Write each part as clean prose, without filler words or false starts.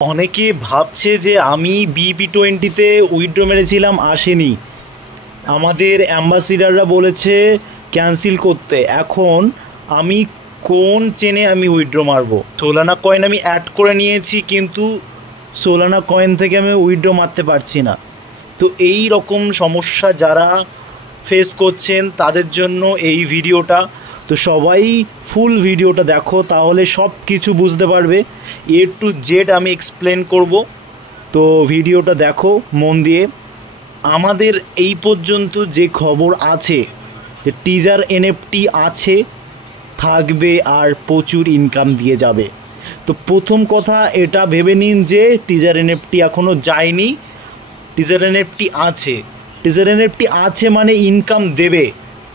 অনেকে ভাবছে যে আমি BP20-তে উইথড্র মেরেছিলাম, আসেনি। আমাদের অ্যাম্বাসিডাররা বলেছে ক্যান্সেল করতে। এখন আমি কোন চেনে আমি উইথড্র মারবো? সোলানা কয়েন আমি অ্যাড করে নিয়েছি, কিন্তু সোলানা কয়েন থেকে আমি উইথড্র মারতে পারছি না। তো এই রকম সমস্যা যারা ফেস করছেন তাদের জন্য এই ভিডিওটা। তো সবাই ফুল ভিডিওটা দেখো, তাহলে সব কিছু বুঝতে পারবে। A to Z আমি এক্সপ্লেন করব। তো ভিডিওটা দেখো মন দিয়ে। আমাদের এই পর্যন্ত যে খবর আছে যে টিজার NFT আছে, থাকবে আর প্রচুর ইনকাম দিয়ে যাবে। তো প্রথম কথা এটা ভেবে নিন যে টিজার NFT এখনও যায়নি, টিজার NFT আছে। টিজার NFT আছে মানে ইনকাম দেবে।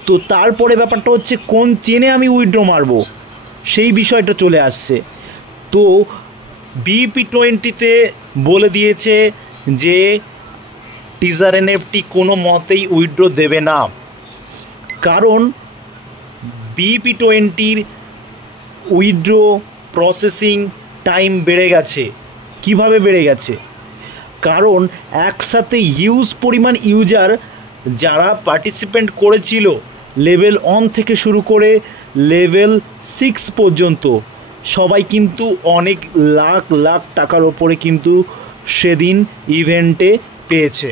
তো তারপরে ব্যাপারটা হচ্ছে কোন চেনে আমি উইথড্র মারবো, সেই বিষয়টা চলে আসছে। তো BP20-তে বলে দিয়েছে যে টিজার NFT কোনো মতেই উইথড্র দেবে না, কারণ BP20-র উইথড্র প্রসেসিং টাইম বেড়ে গেছে। কিভাবে বেড়ে গেছে? কারণ একসাথে হিউজ পরিমাণ ইউজার যারা পার্টিসিপেন্ট করেছিল লেভেল 1 থেকে শুরু করে লেভেল 6 পর্যন্ত, সবাই কিন্তু অনেক লাখ লাখ টাকার ওপরে কিন্তু সেদিন ইভেন্টে পেয়েছে।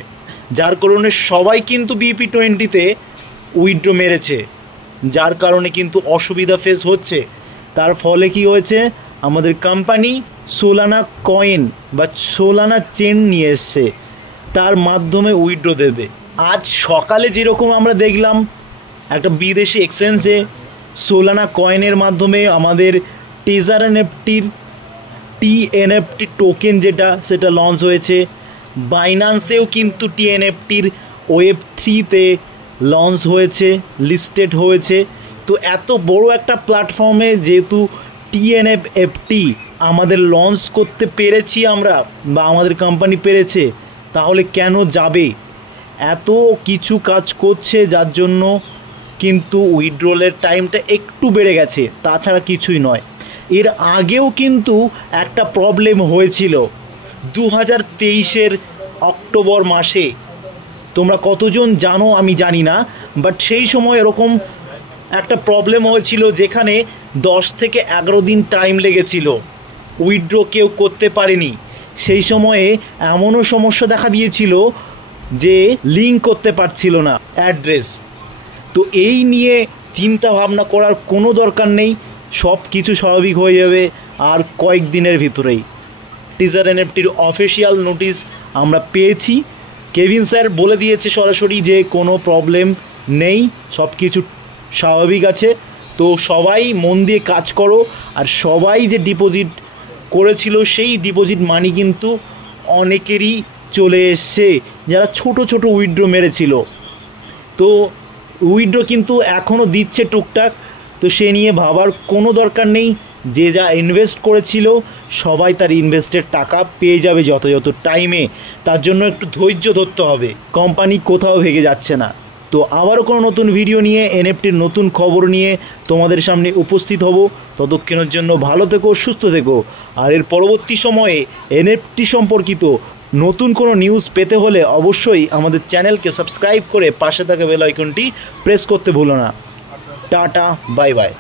যার কারণে সবাই কিন্তু BP20-তে উইথড্র মেরেছে, যার কারণে কিন্তু অসুবিধা ফেস হচ্ছে। তার ফলে কি হয়েছে, আমাদের কোম্পানি সোলানা কয়েন বা সোলানা চেন নিয়ে এসছে, তার মাধ্যমে উইথড্র দেবে। আজ সকালে যেরকম আমরা দেখলাম একটা বিদেশি এক্সচেঞ্জে সোলানা কয়েনের মাধ্যমে আমাদের টিজার NFTর TNFT টোকেন সেটা লঞ্চ হয়েছে। বাইন্যান্সেও কিন্তু TNFTর Web3-তে লঞ্চ হয়েছে, লিস্টেড হয়েছে। তো এত বড় একটা প্ল্যাটফর্মে যেহেতু TNFT আমাদের লঞ্চ করতে পেরেছি আমরা, বা আমাদের কোম্পানি পেরেছে, তাহলে কেন যাবে? এত কিছু কাজ করছে যার জন্য কিন্তু উইথড্রলের টাইমটা একটু বেড়ে গেছে, তাছাড়া কিছুই নয়। এর আগেও কিন্তু একটা প্রবলেম হয়েছিল 2023-এর অক্টোবর মাসে। তোমরা কতজন জানো আমি জানি না, বাট সেই সময় এরকম একটা প্রবলেম হয়েছিল যেখানে 10 থেকে 11 দিন টাইম লেগেছিল, উইথড্র কেউ করতে পারেনি। সেই সময়ে এমনও সমস্যা দেখা দিয়েছিল যে লিঙ্ক করতে পারছিল না অ্যাড্রেস। তো এই নিয়ে চিন্তা ভাবনা করার কোনো দরকার নেই, সব কিছু স্বাভাবিক হয়ে যাবে আর কয়েকদিনের ভিতরেই। টিজার NFTর অফিসিয়াল নোটিশ আমরা পেয়েছি। কেভিন স্যার বলে দিয়েছে সরাসরি যে কোনো প্রবলেম নেই, সব কিছু স্বাভাবিক আছে। তো সবাই মন দিয়ে কাজ করো, আর সবাই যে ডিপোজিট করেছিল সেই ডিপোজিট মানি কিন্তু অনেকেরই চলে এসছে, যারা ছোট ছোট উইথড্র মেরেছিল। তো উইথড্র কিন্তু এখনও দিচ্ছে টুকটাক। তো সে নিয়ে ভাবার কোনো দরকার নেই। যে যা ইনভেস্ট করেছিল সবাই তার ইনভেস্টের টাকা পেয়ে যাবে যথাযথ টাইমে। তার জন্য একটু ধৈর্য ধরতে হবে, কোম্পানি কোথাও ভেঙে যাচ্ছে না। তো আবারও কোনো নতুন ভিডিও নিয়ে NFTর নতুন খবর নিয়ে তোমাদের সামনে উপস্থিত হব। ততক্ষণের জন্য ভালো থেকো, সুস্থ থেকো। আর এর পরবর্তী সময়ে NFT সম্পর্কিত নতুন কোনো নিউজ পেতে হলে অবশ্যই আমাদের চ্যানেলকে সাবস্ক্রাইব করে পাশে থাকা বেল আইকনটি প্রেস করতে ভুলো না। Tata, bye bye.